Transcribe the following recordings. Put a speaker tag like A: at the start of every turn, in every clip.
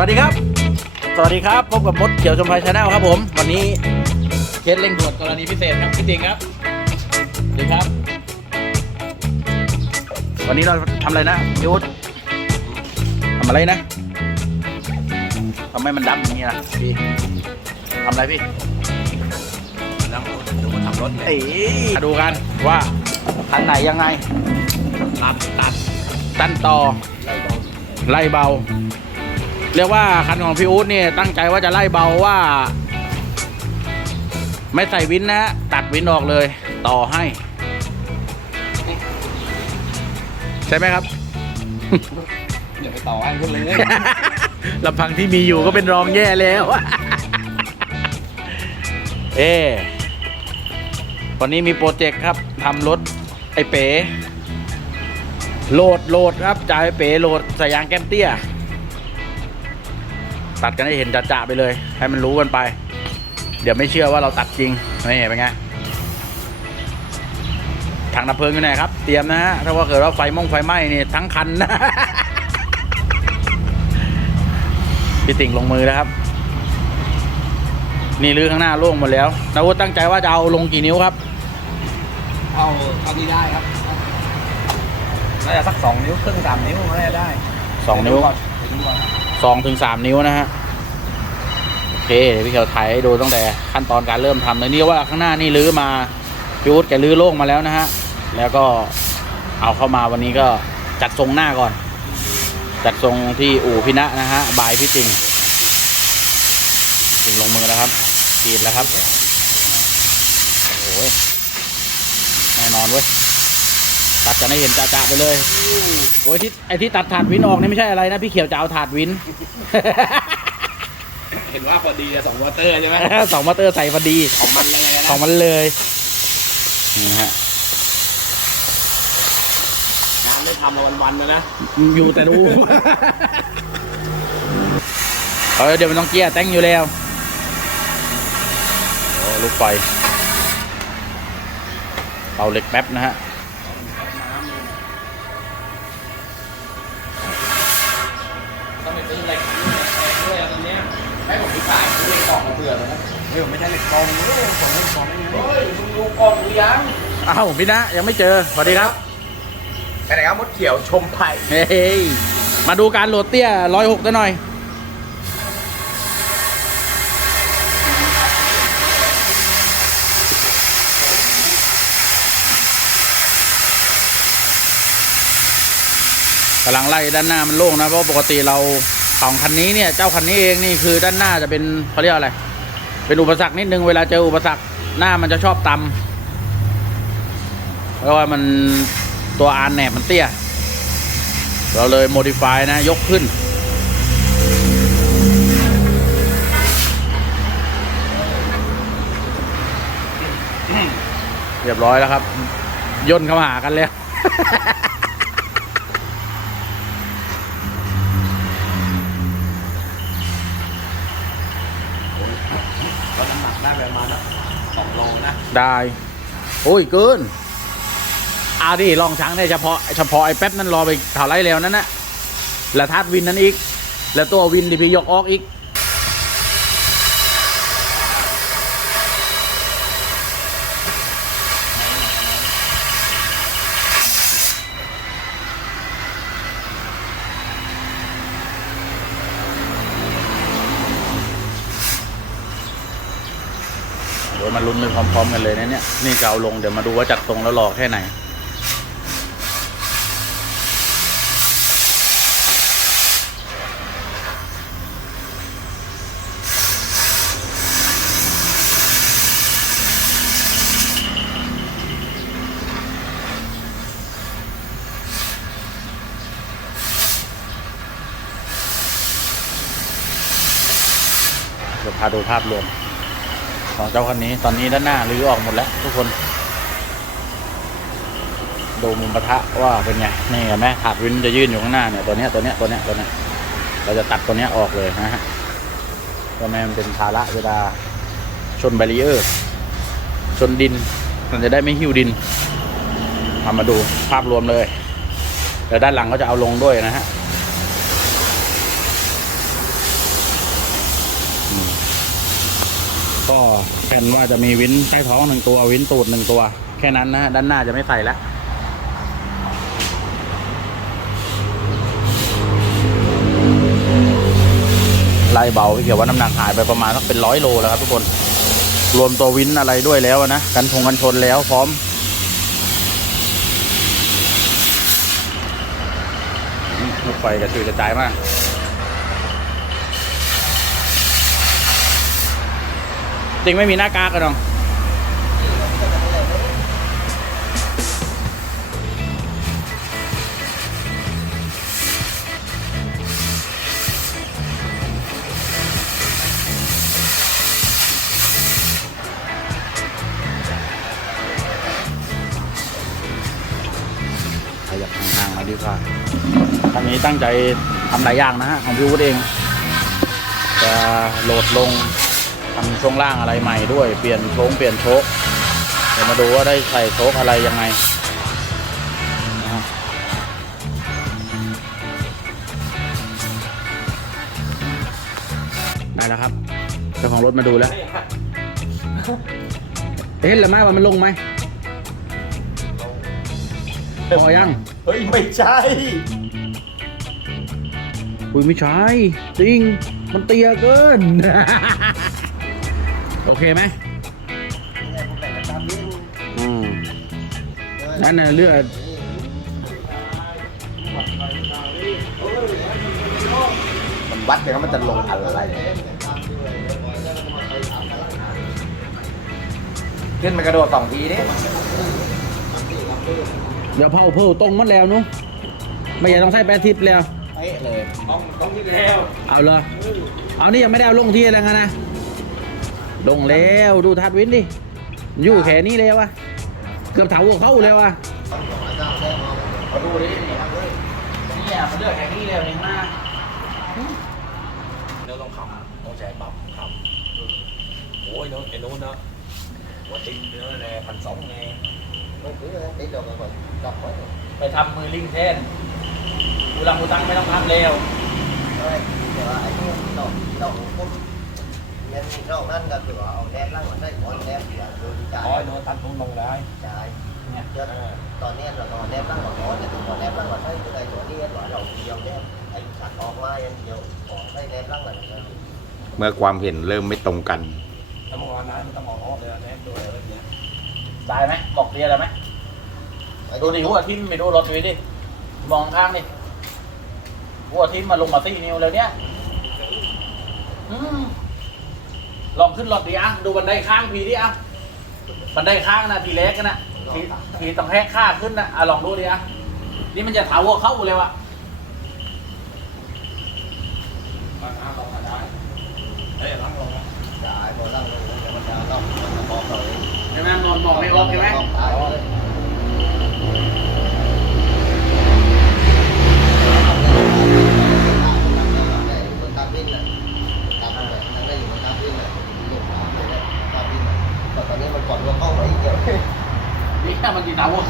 A: วัสดีครับ สวัสดีครับ พบกับมดเขียวชมพายชาแนลครับผม วันนี้เคสเร่งด่วนกรณีพิเศษครับพี่ติงครับสวัสดีครับ วันนี้เราทำอะไรนะยุทธทำอะไรนะทำไมมันดำอย่างนี้ล่ะพี่ทำอะไรพี่
B: แล้วดูมาทำรถเลย
A: เอ้ยมาดูกันว่าทางไหนยังไง
B: ตัดตัด
A: ตันต่อไล่เบา เรียกว่าคันของพี่อู๊ดเนี่ยตั้งใจว่าจะไล่เบาว่า ไม่ใส่วินนะฮะตัดวินออกเลย ต่อให้ ใช่ไหมครับ
B: อย่าไปต่อให้พวกเลย
A: ลำพังที่มีอยู่ก็เป็นรองแย่แล้ว เอ๊ะวันนี้มีโปรเจกต์ครับทำรถไอ้เป๋โหลดโหลดครับจ่ายไอ้เป๋โหลดใส่ยางแก้มเตี้ย ตัดกันให้เห็นจะๆไปเลย ให้มันรู้กันไป เดี๋ยวไม่เชื่อว่าเราตัดจริงนี่เป็นไงถังดับเพลิงอยู่ไหนครับ เตรียมนะฮะ ถ้าว่าเกิดว่าไฟม่งไฟไหม้นี่ทั้งคันนะพี่ติ่งลงมือแล้วครับ นี่รื้อข้างหน้าโล่งหมดแล้วนาวุฒตั้งใจว่าจะเอาลงกี่นิ้วครับ
B: เอาเท่าที่ได้ครับน่าจะสักสองนิ้วครึ่งสามนิ้วน่าจะได้
A: สองนิ้ว
B: เดี๋ยก่อนเดี๋ยวดูก่อน
A: สองถึงสามนิ้วนะฮะโอเคเดี๋ยวพี่เขียวถ่ายให้ดูตั้งแต่ขั้นตอนการเริ่มทำเลยนี่ว่าข้างหน้านี่รื้อมาพี่วุฒิแกรื้อโล่งมาแล้วนะฮะแล้วก็เอาเข้ามาวันนี้ก็จัดทรงหน้าก่อน จัดทรงที่อู่พินะนะฮะบายพี่ติงติงลงมือแล้วครับกรีดแล้วครับโอ้โหแน่นอนเว้ย ตัดกันให้เห็นจ่าๆไปเลย โอ้ยที่ไอที่ตัดถาดวินออกนี่ไม่ใช่อะไรนะพี่เขียวจะเอาถาดวิน
B: เห็นว่าพอดีอะสองวอเตอร์ใช่ไหม
A: สองมอเตอร์ใส่พอดี
B: ของมันเลยนะ
A: ของมันเลยนี่ฮะ
B: งานไม่ทำมาวันๆนะนะ
A: อยู่แต่ดูเออเดี๋ยวมันต้องเกียร์แต่งอยู่แล้วโอ้ลูกไฟเป่าเหล็กแป๊บนะฮะ
B: ฮ้ยผมไม่ใช่เหล็กกล่องเฮ้ยผมเหล็กกล่องได้ไงเฮ้ยมึงดูกล่องหรือยัง
A: อ้าวพี่นะยังไม่เจอสวัสดีครับ
B: ไปไหนครับมดเขียวชมไผ่
A: เฮ้ยมาดูการโหลดเตี้ยร้อยหกซะหน่อยกำลังไล่ด้านหน้ามันโล่งนะเพราะปกติเราของคันนี้เนี่ยเจ้าคันนี้เองนี่คือด้านหน้าจะเป็นเขาเรียกอะไร เป็นอุปสรรคนิดนึงเวลาเจออุปสรรคหน้ามันจะชอบตำเพราะว่ามันตัวอานแหนบมันเตี้ย เราเลยโมดิฟายนะ ยกขึ้น เรียบร้อยแล้วครับ ย่นเข้าหากันแล้ว
B: ได้ประมาณสองโลนะ
A: ได้ โอ้ยเกินเอาดิลองช้างได้เฉพาะเฉพาะไอ้แป๊บนั้นรอไปเท่าไรแล้วนั่นนะแล้วทัดวินนั้นอีก แล้วตัววินที่พี่ยกออกอีก มาลุ้นไปพร้อมๆกันเลยนะเนี่ย นี่จะเอาลงเดี๋ยวมาดูว่าจัดตรงแล้วหลอกแค่ไหนเดี๋ยวพาดูภาพรวม ของเจ้าคันนี้ตอนนี้ด้านหน้ารื้อออกหมดแล้วทุกคน ดูมุมปะทะว่าเป็นไงนี่เห็นไหมถาดวินจะยื่นอยู่ข้างหน้าเนี่ยตัวเนี้ยตัวเนี้ยตัวเนี้ยตัวเนี้ยเราจะตัดตัวเนี้ยออกเลยนะฮะเพราะแม่มันเป็นภาระเวลาชนแบรีเออร์ ชนดิน มันจะได้ไม่หิ้วดินทำมาดูภาพรวมเลยเดี๋ยวด้านหลังก็จะเอาลงด้วยนะฮะ ก็แผนว่าจะมีวินใต้ท้องหนึ่งตัววินตูดหนึ่งตัว แค่นั้นนะ ด้านหน้าจะไม่ใส่แล้วไล่เบาพี่เขียวว่าน้ำหนักหายไปประมาณสักเป็นร้อยโลแล้วครับทุกคน รวมตัววินอะไรด้วยแล้วนะกันชงกันชนแล้วพร้อมลูกไฟกระจุยกระจายมาก จริงไม่มีหน้ากากกันหรองขยับห่างๆมาดีกว่าคันนี้ตั้งใจทำหลายอย่างนะฮะ ของพี่วุฒิเอง จะโหลดลง ทำช่วงล่างอะไรใหม่ด้วยเปลี่ยนโชงเปลี่ยนโชคเดี๋ยวมาดูว่าได้ใส่โชคอะไรยังไงนะฮะได้แล้วครับเจ้าของรถมาดูแล้วเห็นหรือไม่ว่ามันลงไหมพอยัง
B: เฮ้ยไม่ใช่
A: อุ้ยไม่ใช่จริงมันเตียเกินโอ เคไหมอืมนั่นน่ะเลือด
B: มันวัดเลยว่ามันจะลงอะไรขึ้นมากระโดดสองทีนี่
A: เดี๋ยวเผาเพิ่ตรงหมันแล้วนุไม่อยากต้องใส่แปดทิปแล้ว
B: เป๊ะเลยต้องต้องที่แล้ว
A: เอาเลยเอานี่ยังไม่ได้เอาลงที่อะไรกันนะ ลงแล้วดูทัดวินดิ อยู่แค่นี้แล้ววะเกือบเถาหัวเข้าแล้ววะ
B: มาดูดิ
A: นี่อะมันเลือกแค่นี้แล้วเองนะ
B: เนื้อต้องขับต้องใช้ปรับขับโอ้ยเนื้อไอ้นู้นเนาะหัวติงเนื้อแน่พันสองแน่
A: ไปทำมือลิงแทนกูรังกูตังไม่ต้องทำแล้ว
B: ร้อยโดนตัด ทุนลงได้
C: ตอนนี้เราตอนแนบร่างของน้อยแต่ตอนแนบร่างของใช้คือไอ้ตัวนี้ว่าเราเดียวแนบไอ้สัตว์ออกมาอย่างเดียวของใช้แนบร่างอะไรกัน
D: เมื่อความเห็นเริ่มไม่ตรงกัน
B: ถ้าเมื่อวานนั้นมันต้องออกออกเลยแน่ด้วยอะไรเงี้ย
A: ได้ไหมบอกเรียอะไรไหมดูดิหัวทิมไปดูรถวินดิมองข้างดิหัวทิมมาลงมาสี่นิ้วแล้วเนี่ยอืม ลองขึ้นรถดิอะดูบันไดข้างพีดิอะบันไดข้างนะทีเล็กกันนะทีทีต้องแหกข้าขึ้นนะอะลองดูดิอะนี่มันจะเถาหัวเข้าเลยวะ
B: ราคาต่อมาได้เฮ้ยล้างลงนะ
C: จ่ายพอร่างลงแล้วมันจะต้องมันจะบอกเราเอง
A: ใช่ไหมนอนมองไม่ออกใช่ไหม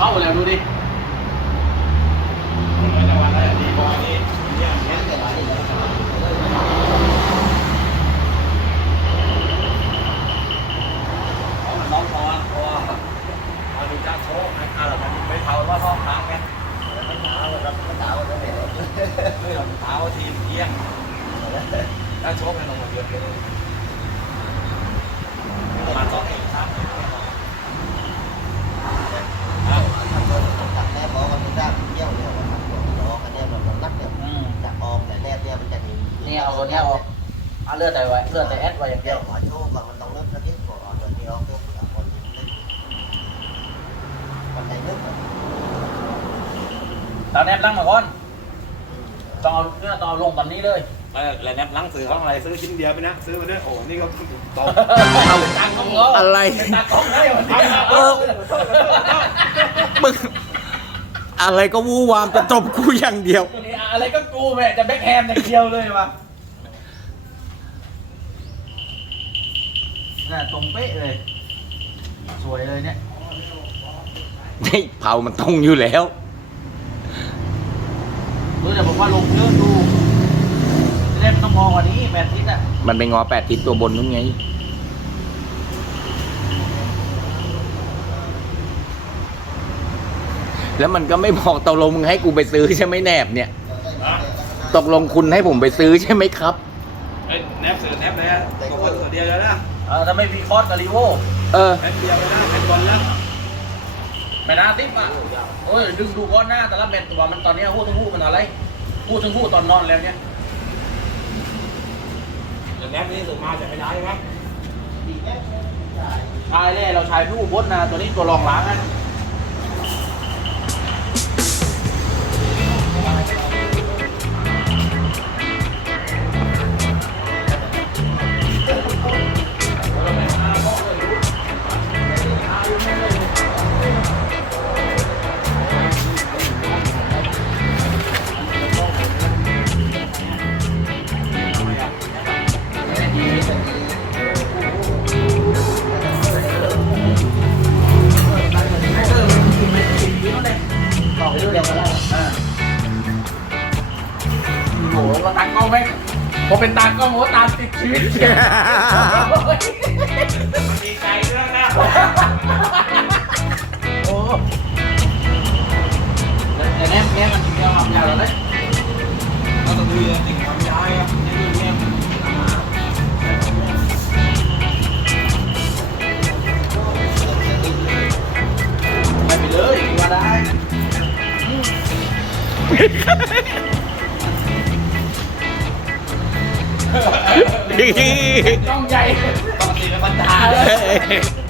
C: มัน
A: จะเถาหัวเข้าแล้วดูดิ
B: จังหวะได้ดีบอยนี่เนี่ยเนี้ยเพราะมันน้องพอเพราะว่าเอาดูจ้าโชคนะอะเราไม่เท่าว่าท้องค้างไง
C: มันหนาวครับมันหนาวแล้วเนี่ย
B: เฮ้ยเราเท้าทีมเที่ยงถ้าโชคให้ลงมาเยอะเลยประมาณสองเองครับอ้าว
C: ตัดแนบบอกว่ามันได้เที่ยวเนี่ยมันตัดหัวล้อกันเนี่ยมันนักเนี่ย
A: อืม
C: จะออกแต่แนบเนี่ยมันจะมี
A: นี่เอาตัวเนี้ยออก เอาเลือดแต่ไว้เลือดแต่แอดไว้อย่างเดี
C: เดี๋
A: ย
C: ยววขอโชว์ก่อนมันต้องเริ่มกระดิ่งก่อนตัวนี้ออกเพื่อผู้คนมันได้เริ่ม
A: ตอนแนบตั้งมาก่อนต้องเอาเลือดต้องเอาลงตอนนี้เลย
B: แล้วแนบล้างซื้อเขาอะไรซื้อชิ้นเดียวไปนะซื้อมาด้วยโอ้นี่ก็โต
A: เอาตังค์ของเรา
D: อะไร
A: ตังค์ของได้วันนี้
D: เออมึงอะไรก็วู้วามจะจบกูอย่างเดียว
A: นี่อะไรก็กูแม่จะแบ็คแฮมอย่างเดียวเลยวะ่ะตรงเป๊ะเลย สวยเลยเนี่ย
D: ได้เผามันตรงอยู่แล้ว
A: รู้แต่บอกว่าลงเยอะดูจะได้ไม่ต้องมองกว่านี้แปดทิศอะ
D: มันเป็นงอแปดทิศตัวบนนู้นไง แล้วมันก็ไม่บอกตกลงมึงให้กูไปซื้อใช่ไหมแหนบเนี่ยตกลงคุณให้ผมไปซื้อใช่ไหมครับ
B: แหนบซื้อแหนบเลยฮะตัวคนตัเดียวแล้วนะ
A: เออถ้าไม่มีคอร์สกับรีโว
D: เออ
B: แนบเดียวแล้วนะแนบบอลแล้ว
A: ไม่น่าติ๊บอะโอ้ยดึงดูก้อนหน้าแต่ละเม็ดตัวมันตอนเนี้ยหู้ทั้งหู้มันอะไรหู้ทั้งหู้ตอนนอนแล้วเนี่ย
B: แนบนี่ส่วนมากจะไม่ได้ไหม
A: ชายเล่เราใช้ผู้บดนะตัวนี้ตัวรองล้างนะ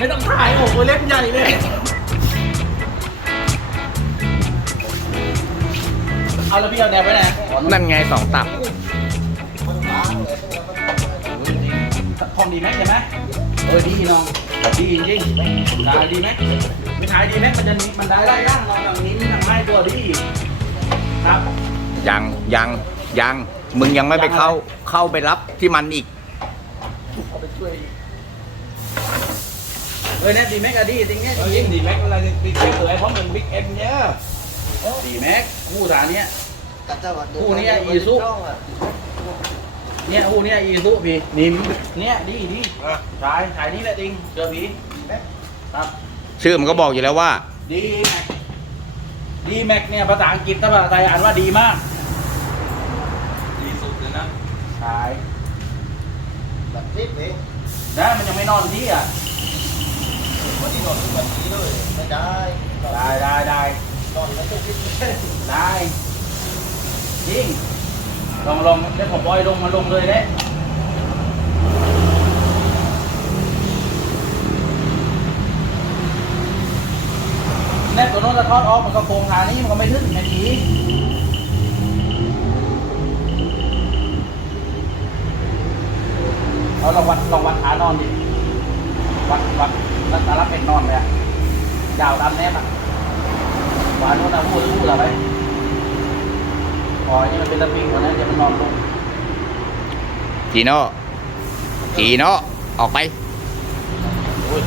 C: ไม่
A: ต้องถ่ายโอ้โหเล็บใหญ่เลย เอาแล้วพี่เอาแนวไว้ไหน
D: นั่นไงสองตับ
A: ทองดีไหมใช่ไหมโอ้ยดีน้อง ดีจริงๆได้ดีไหมไม่ขายดีไหมมันจะมันได้ไล่ร่างเราอย่างนี้ทางไม้ตัวดีครับ
D: ยังยังยัง มึงยังไม่ไปเข้าเข้าไปรับที่มันอีก
A: เอาไปช่วย เฮ้ยแน่ดีไหมกะดีจริงเนี่ย
B: เออยิ่งดีแม็กอะไรดีเฉยเลยเพราะมันบิ๊กเอ็มเนี่ย
A: ดีแม็กคู่ฐานเนี้ย
C: คู่นี้อีซุ
A: เนี่ยคู่เนี้ยอีซุพี่นิมเนี่ยดีดีขายขายนี่แหละจริงเจอผีครับ
D: ชื่อมันก็บอกอยู่แล้วว่า
A: ดีแม็กดีแม็กเนี่ยภาษาอังกฤษถ้าภาษาไทยอ่านว่าดีมาก
B: ดีสุดเลยนะ
A: ขาย
C: แบบคลิปเอง
A: นะมันยังไม่นอนที่อะ
C: วันที่นอนทุกวันนี้เลยไม่ได้
A: ได้ได้ได้
C: นอนแล้วต้องคิด
A: ได้จริงลองลองได้ผมบอยลงมาลงเลยเด้แน่ตัวโน้นจะทอดออกมันก็โครงทางนี้มันก็ไม่ถึงนาทีเอาลองวัดลองวัดขานอนดิวัดวัด วัดตาลับเป็นนอนเลยอะยาวตามแนบอะหวานโน้นอะพูดพูดอะไรอ๋อนี่มันเป็นตะปิงกว่านั้นเดี๋ยวมันนอนลง
D: จีโน่จีโน่ออกไป
A: โอ้ย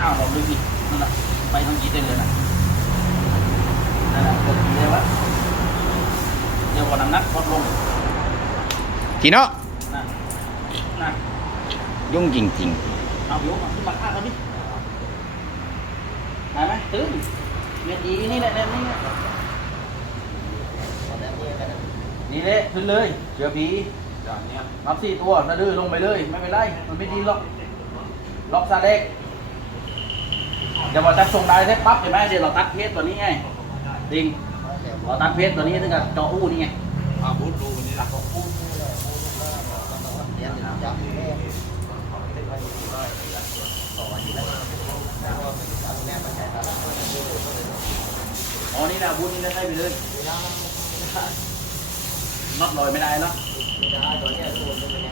A: อ้าวลองดูสินั่นน่ะไปทั้งกี่เส้นเลยนะนั่นน่ะกดกี่เลยวะเดี๋ยววันน้ำหนักลดลง
D: จีโน่
A: น่ะน่ะ
D: ยุ่งจริง
A: เอาโยกมาขึ้นมาฆ่าเขาดิได้ไหมตึ้งเม็ดอีนี่แหละเม็ดนี้แหละ
C: ตอนนั้นเนี่ยกัน
A: นี่แหละขึ้นเลยเจอผี
B: จากเนี้ย
A: นับสี่ตัวนะดื้อลงไปเลย ไม่เป็นไรมันไม่ดีหรอกล็อกซาเล็กเดี๋ยวพอจะส่งได้เสร็จปั๊บเห็นไหมเดี๋ยวเราตัดเพจตัวนี้ไงดิงเราตัดเพจตัวนี้ถึงกับเจาะอู้นี่ไง
B: อาบูธรูวันนี้ละ
C: เดี๋ยวจับแม่
A: อ๋อนี่แหละบูธนี่ได้ไปเลยน็อตลอยไม่ได้เนาะ
C: ไม่ได้ตอนนี้ดูเป็นไง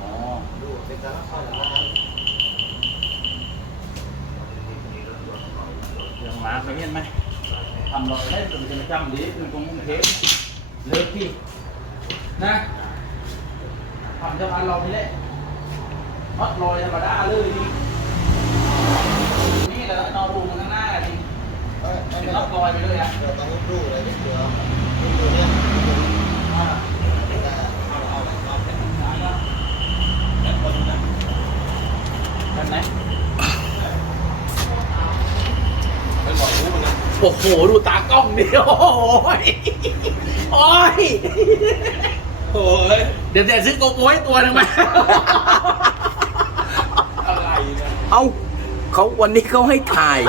A: อ๋อ
C: ดูเป็นการเข้าหลังนะครับ
A: เรื่องหมาเคยเห็นไหมทำรอยได้เป็นประจำดีคือตรงมุมเทปเลิกที่นะ จะพันเราที่แหละมัดลอยธรรมดาเลยนี่นี่แหละนอนรูมันข้างหน้า
C: ดิ
A: เป็นน็อลอยไปเลยอะ
C: เราต้องรูอะไรนิดเดีย
A: วนี่โอ้โห ดูตากล้องเดียวโอ้ยโอ้ย
B: โอ้ย
A: เดี๋ยวจะซื้อโกโปรให้ตัวหนึงมา
B: อะไรเนี่ย
D: เอ้าเขาวันนี้เขาให้ถ่าย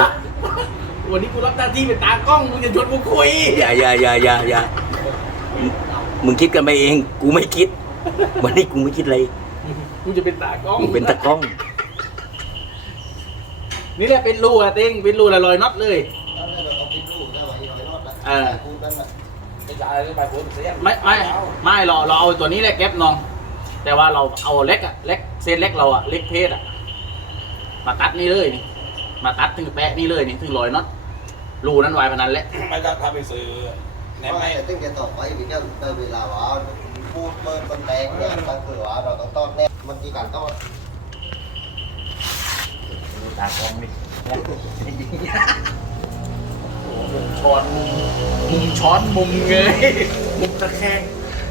A: วันนี้กูรับหน้าที่เป็นตากล้องมึงจะชวนกูคุย
D: อย่าอย่าอย่าอย่าอย่ามึงมึงคิดกันไปเอง กูไม่คิด วันนี้กูไม่คิดอะไร
A: กูจะเป็นตากล้อง
D: มึงเป็นตะกล้อง
A: นี่แหละเป็นรูอะเต้งเป็นรูละลอยน็อตเลย
C: แล้วเราต้องคิดดูได้ว่าอีร้อยรอดละ
A: เออ
C: พูดนั่นน่ะ
B: จะจ่ายอะไรไปผมเสีย
A: ไม่ไม่ไม่เราเราเอาตัวนี้แหละแก๊ปน้อง แต่ว่าเราเอาเล็กอะเล็กเซนเล็กเราอะเล็กเพศอะมาตัดนี่เลยนี่มาตัดถึงแปะนี่เลยนี่ถึงลอยน็อตรูนั้นไว้พนันแหละ
B: ไม่ก็ถ้าไปซื้อแนบ
C: ไม่
B: ไม่
C: ตึ้งจะต่อไปอีกแค่เวลาว่าพูดเปิดมันแดงเนี่ยก็คือว่าเราต้องต้อนแนบมันกี่การต้อง
A: ตากล้อง ดิช้อนมุมมุมช้อนมุมเงยมุมตะแคง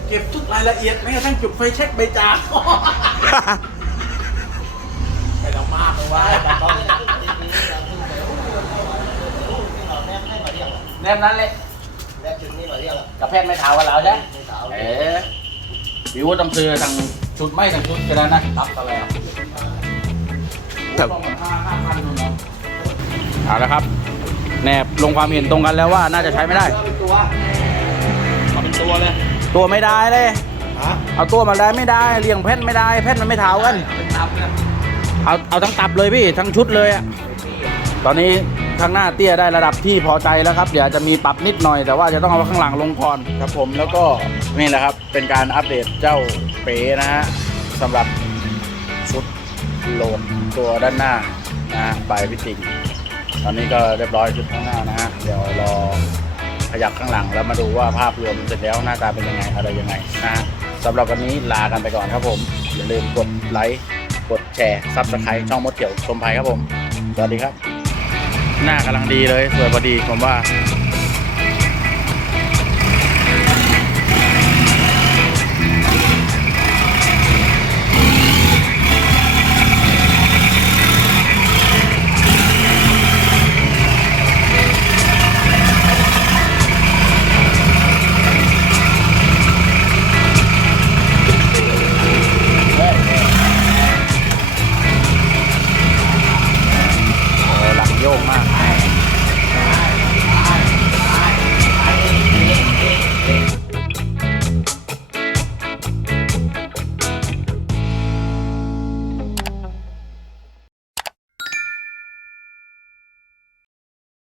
A: เก็บทุกรายละเอียดแม้กระทั่งจุดไฟเช็คใบจาก
B: ไปทำมากเลยว่า
A: แนมนั้นเลย
C: แนบชุดนี้มาเรียกอะ
A: กับแพทย์ไม่เท้ากับเราใช่ไหม
C: ไม่สาว
A: เอ๋วิวตำเสือทางชุดไม่ทางชุดกันแล้วนะตับกันแล้ว
D: ครับ
A: ต้องห้าห้าพันนู่นเนาะเอาละครับ แนบลงความเห็นตรงกันแล้วว่าน่าจะใช้ไม่ได้
C: เป็นตัว
B: มาเป็นตัวเลย
A: ตัวไม่ได้เลย
B: ฮะ
A: เอาตัวมาได้ไม่ได้เลี้ยงแพทย์ไม่ได้แพทย์มันไม่เท้ากัน
B: เป็นตับเนี่ย
A: เอาเอาทั้งตับเลยพี่ทั้งชุดเลยอะตอนนี้ข้างหน้าเตี้ยได้ระดับที่พอใจแล้วครับ เดี๋ยวจะมีปรับนิดหน่อย แต่ว่าจะต้องเอาข้างหลังลงก่อนครับผมแล้วก็นี่แหละครับ เป็นการอัปเดตเจ้าเป๋นะฮะสำหรับชุดโหลดตัวด้านหน้านะฮะไปพิจิง ตอนนี้ก็เรียบร้อยชุดข้างหน้านะฮะ เดี๋ยวรอขยับข้างหลังแล้วมาดูว่าภาพรวมเสร็จแล้วหน้าตาเป็นยังไงอะไรยังไงนะฮะสำหรับวันนี้ลากันไปก่อนครับผม อย่าลืมกดไลค์กดแชร์ซับสไครต์ช่องมดเกี่ยวชมภัยครับผม สวัสดีครับ หน้ากำลังดีเลยสวยพอดีผมว่า